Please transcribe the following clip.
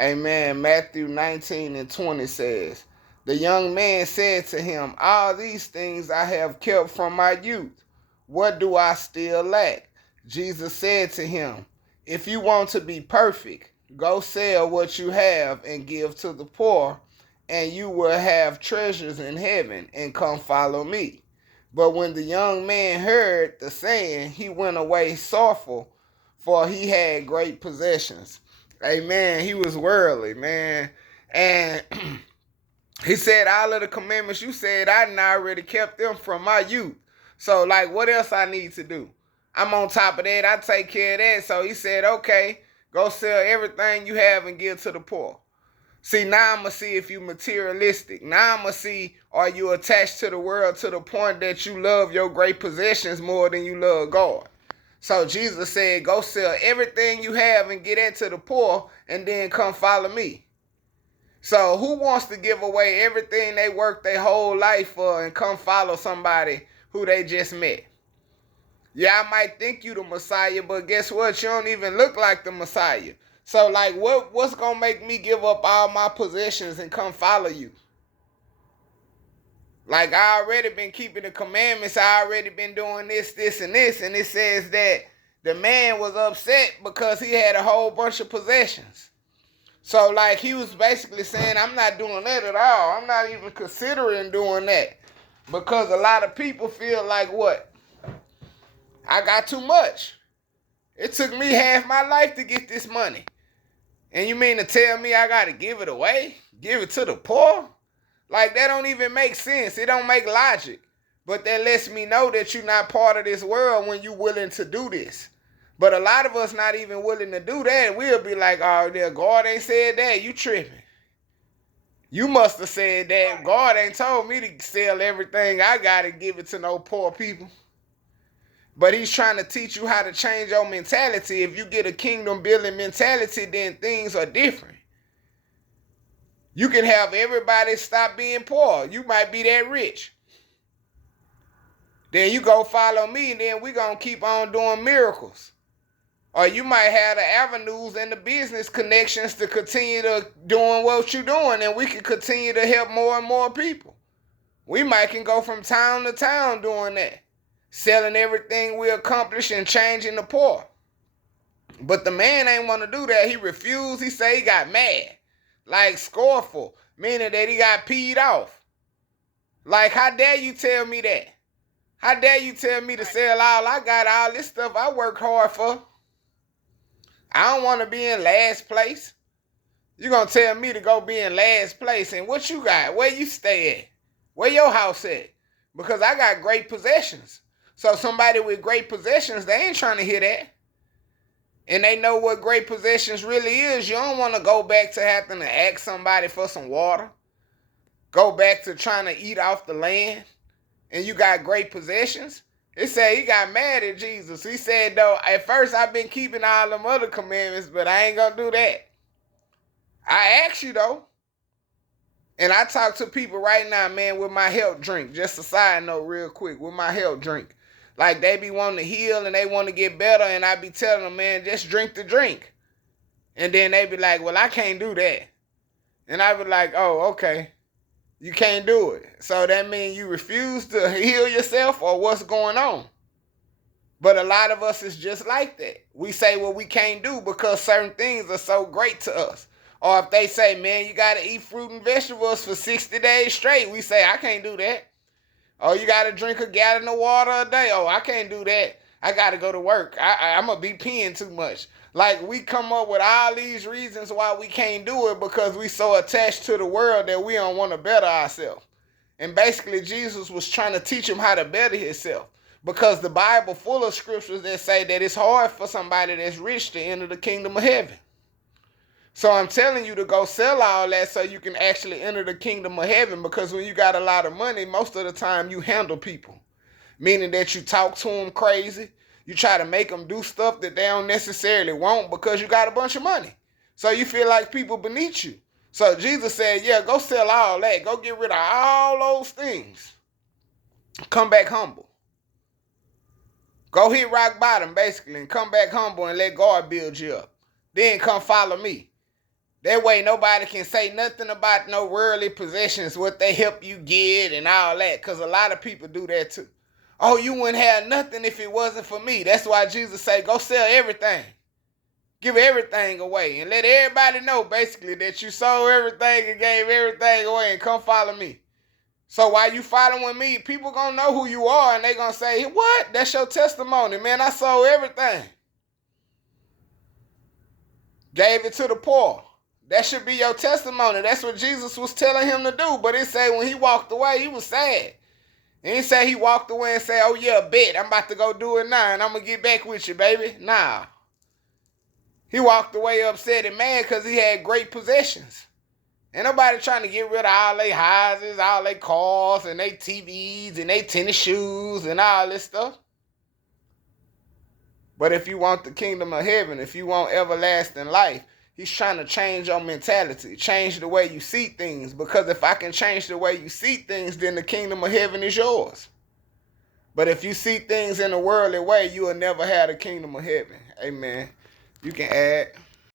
Amen. Matthew 19 and 20 says, the young man said to him, all these things I have kept from my youth. What do I still lack? Jesus said to him, if you want to be perfect, go sell what you have and give to the poor, and you will have treasures in heaven, and come follow me. But when the young man heard the saying, he went away sorrowful, for he had great possessions. Amen. He was worldly, man. And he said, all of the commandments you said, I done already kept them from my youth. So, like, what else I need to do? I'm on top of that. I take care of that. So he said, okay, go sell everything you have and give to the poor. See, now I'm going to see if you materialistic. Now I'm going to see, are you attached to the world to the point that you love your great possessions more than you love God? So Jesus said, go sell everything you have and get into the poor, and then come follow me. So who wants to give away everything they worked their whole life for and come follow somebody who they just met? Yeah, I might think you the Messiah, but guess what? You don't even look like the Messiah. So like what's gonna make me give up all my possessions and come follow you? Like, I already been keeping the commandments. I already been doing this, and this. And it says that the man was upset because he had a whole bunch of possessions. So, like, he was basically saying, I'm not doing that at all. I'm not even considering doing that. Because a lot of people feel like, what? I got too much. It took me half my life to get this money. And you mean to tell me I got to give it away? Give it to the poor? Like, that don't even make sense. It don't make logic. But that lets me know that you're not part of this world when you're willing to do this. But a lot of us not even willing to do that. We'll be like, oh, yeah, God ain't said that. You tripping. You must have said that. God ain't told me to sell everything I got and give it to no poor people. But he's trying to teach you how to change your mentality. If you get a kingdom building mentality, then things are different. You can have everybody stop being poor. You might be that rich. Then you go follow me, and then we gonna keep on doing miracles. Or you might have the avenues and the business connections to continue to doing what you're doing, and we can continue to help more and more people. We might can go from town to town doing that, selling everything we accomplish and changing the poor. But the man ain't want to do that. He refused. He said he got mad. Like, scornful, meaning that he got peed off. Like, how dare you tell me that? How dare you tell me to sell all I got, all this stuff I work hard for? I don't want to be in last place. You gonna tell me to go be in last place, and what you got? Where you stay at? Where your house at? Because I got great possessions. So somebody with great possessions, they ain't trying to hear that. And they know what great possessions really is. You don't want to go back to having to ask somebody for some water. Go back to trying to eat off the land. And you got great possessions. It said he got mad at Jesus. He said, though, at first I've been keeping all them other commandments, but I ain't gonna do that. I ask you, though. And I talk to people right now, man, with my health drink. Just a side note real quick, with my health drink. Like, they be wanting to heal and they want to get better, and I be telling them, man, just drink the drink. And then they be like, well, I can't do that. And I be like, oh, okay. You can't do it. So that means you refuse to heal yourself, or what's going on? But a lot of us is just like that. We say what we can't do because certain things are so great to us. Or if they say, man, you got to eat fruit and vegetables for 60 days straight, we say, I can't do that. Oh, you got to drink a gallon of water a day. Oh, I can't do that. I got to go to work. I'm going to be peeing too much. Like, we come up with all these reasons why we can't do it because we so attached to the world that we don't want to better ourselves. And basically, Jesus was trying to teach him how to better himself. Because the Bible full of scriptures that say that it's hard for somebody that's rich to enter the kingdom of heaven. So I'm telling you to go sell all that so you can actually enter the kingdom of heaven, because when you got a lot of money, most of the time you handle people. Meaning that you talk to them crazy. You try to make them do stuff that they don't necessarily want because you got a bunch of money. So you feel like people beneath you. So Jesus said, yeah, go sell all that. Go get rid of all those things. Come back humble. Go hit rock bottom, basically, and come back humble and let God build you up. Then come follow me. That way nobody can say nothing about no worldly possessions, what they help you get and all that. Because a lot of people do that too. Oh, you wouldn't have nothing if it wasn't for me. That's why Jesus say, go sell everything. Give everything away. And let everybody know, basically, that you sold everything and gave everything away and come follow me. So while you following me, people going to know who you are and they going to say, what? That's your testimony, man. I sold everything. Gave it to the poor. That should be your testimony. That's what Jesus was telling him to do. But it say when he walked away, he was sad. And he said he walked away and said, oh yeah, bet. I'm about to go do it now and I'm going to get back with you, baby. Nah. He walked away upset and mad because he had great possessions. Ain't nobody trying to get rid of all their houses, all their cars, and their TVs, and their tennis shoes, and all this stuff. But if you want the kingdom of heaven, if you want everlasting life, he's trying to change your mentality, change the way you see things. Because if I can change the way you see things, then the kingdom of heaven is yours. But if you see things in a worldly way, you will never have the kingdom of heaven. Amen. You can add.